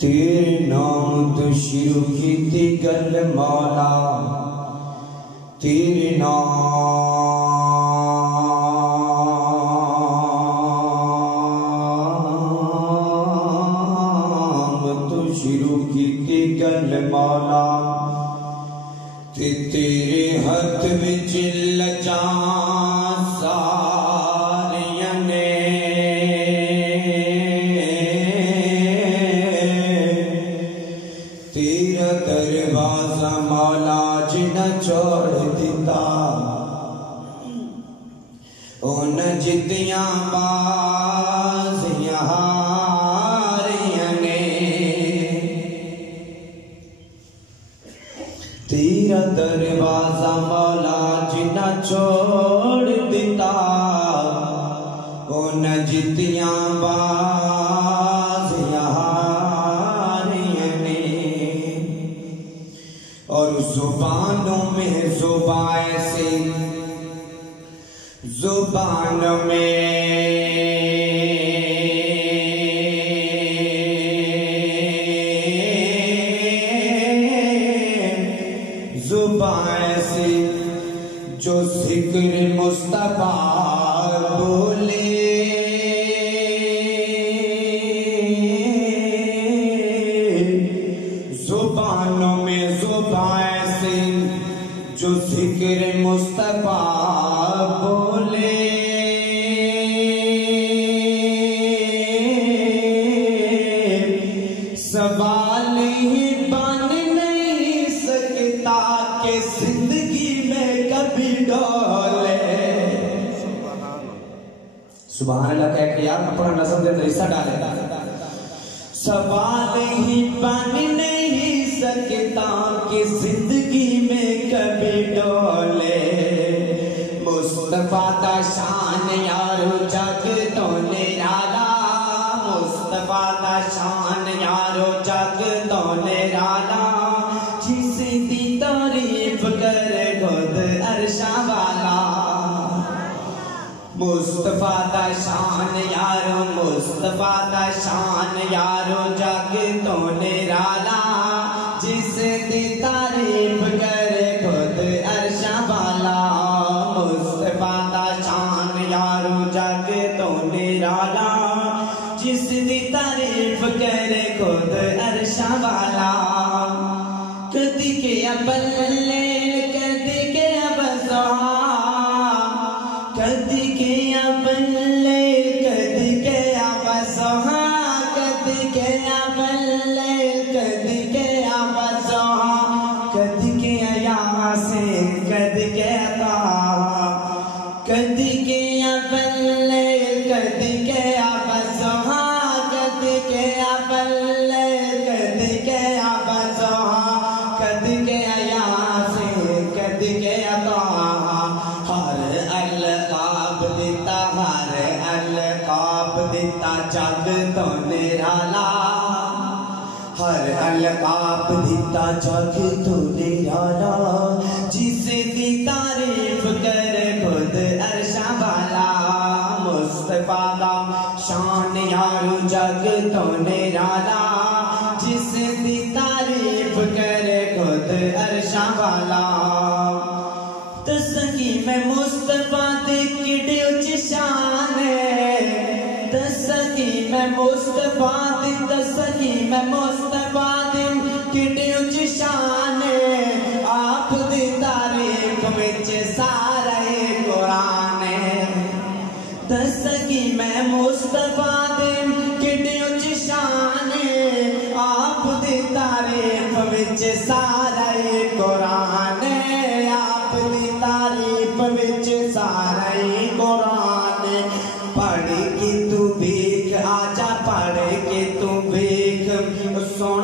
تیرے نام تو شروع کی تھی گل مولا، تیرے نام تو شروع کی تھی گل مولا، تیرے ہاتھ وچ لجاں ساریاں نے، تیرا دروازہ مولا جنہ چھوڑ دیتا، ان جتیاں بازیاں ہاریاں نے، تیرا دروازہ مولا جنہ چھوڑ دیتا، ان جتیاں بازیاں ہاریاں نے، اور زبانوں میں زبان سے زبان میں زبان سے جو ذکر مصطفیٰ بولے، زبانوں میں زبان سے جو ذکر مصطفیٰ بولے، سوال ہی بن نہیں سکتا کہ زندگی میں کبھی ڈولے، سبحان اللہ کہہ کے یار اپنا نظم دے حصہ ڈالے، سوال ہی بن نہیں سکتا کہ زندگی میں کبھی ڈولے، مصطفیٰ دا شان یارو جگ تو نرالا، مصطفیٰ دا شان یارو جگ تو نرالا، جس دی تعریف کرے خود عرشاں والا، مصطفیٰ دا شان یارو، مصطفیٰ دا شان یارو جگ تو نرالا، جس دی تعریف کرے خود عرشاں والا، مصطفیٰ دا شان یارو جگ تو نرالا، جس دی تعریف کرے خود عرشاں والا، کدی کیا بلیل کدی کیا بزہا، کدی کیا بلیل کدی کیا بزہا، کدی کیا بلیل کدی کیا بزہا، کدی کیا یاسین کدی کیا طہا، کدی کیا بلیل کدی کیا بزہا، کدی کیا بلیل کدی کیا بزہا، کدی کیا یاسین کدی کیا طہا، ہر القاب دیتا، ہر القاب دیتا جگ تو نرالا، ہر القاب دیتا جگ تو نرالا، جس دی تعریف کرے خود عرشاں والا، مصطفیٰ دا شان یارو جگ تو نرالا، جس دی تعریف کرے خود عرشاں والا، دسنگی میں مصطفیٰ دی کڑی اچ شان ہے، دسنگی میں مصطفیٰ دی، دسنگی میں مصطفیٰ دی کڑی اچ شان ہے، آپ دی تعریف وچ سارا قرآن ہے، دسنگی میں مصطفیٰ دی کڑی اچ شان ہے، آپ دی تعریف وچ سارا قرآن ہے، آپ دی تعریف وچ سارا قرآن ہے، پڑھ کے تو دیکھ آجا پڑھ کے تو دیکھ سونا